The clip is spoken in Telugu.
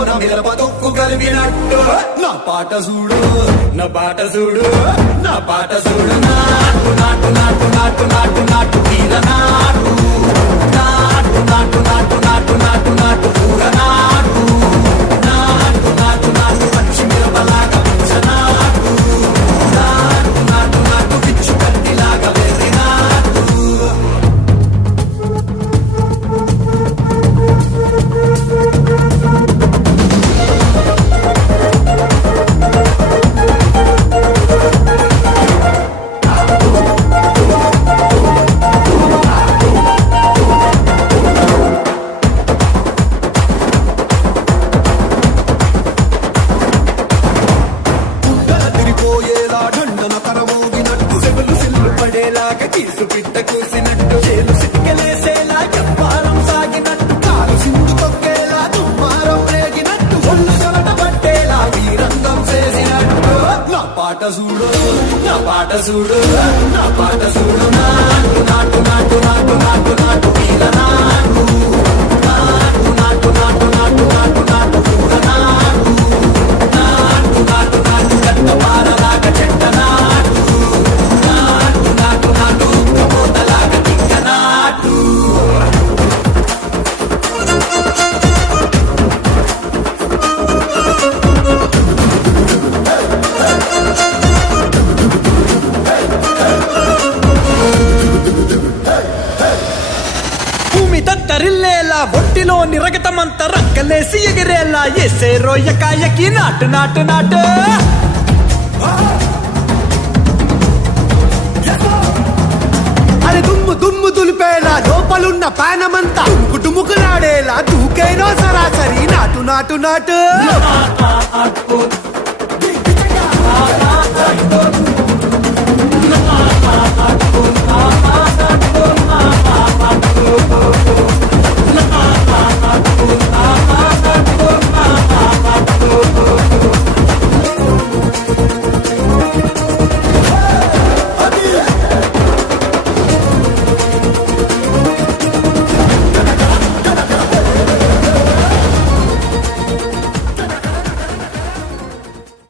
నా మిరప తొక్కు కలిపినట్టు నా పాట చూడు నా పాట చూడు నా పాట చూడు నాటు నాటు నాటు నాటు నాటు నాటు వీర నాటు నాటు నాటు నాటు నాటు నాటు నాటు పూర నాటు నాటు నాటు నాటు పచ్చి మిరపలాగా పిచ్చ నాటు నాటు నాటు నాటు పిచ్చు కత్తిలాగా వెర్రి నాటు తిరిపోయేలా ఢండన తరమోగినట్టు సెవెలు సిల్లు పడేలాగా చీసు పిట్ట కూసినట్టు చేలు సిటికెలేసేలా చెప్పారం సాగినట్టు కాలు సింధు తొక్కేలా దుమ్మారం రేగినట్టు ఒళ్ళు సొరట పట్టేలా వీరంగం చేసినట్టు నా పాట చూడు నా పాట చూడు నా పాట చూడు నాటు నాటు నాటు నాటు నాటు నాటు వీర నాటు నాటు నాటు నాటు నాటు నాటు నాటు పూర నాటు నాటు నాటు నాటు చెత్త పారలాగా చెట్ట నాటు నాటు నాటు నాటు కమోతలాగా టిక్క నాటు భూమి దత్తరిల్లేలా ఒట్టిలో నిరగతమంత రక్కలేసి ఎగిరేలా ఎసే రోయకాయకి నాటు నాటు నాటు అరే దుమ్ము దుమ్ము దులిపేలా లోపలున్న పానమంతా డుముకులాడేలా దూకేనో సరాసరి నాటు నాటు నాటు నాటు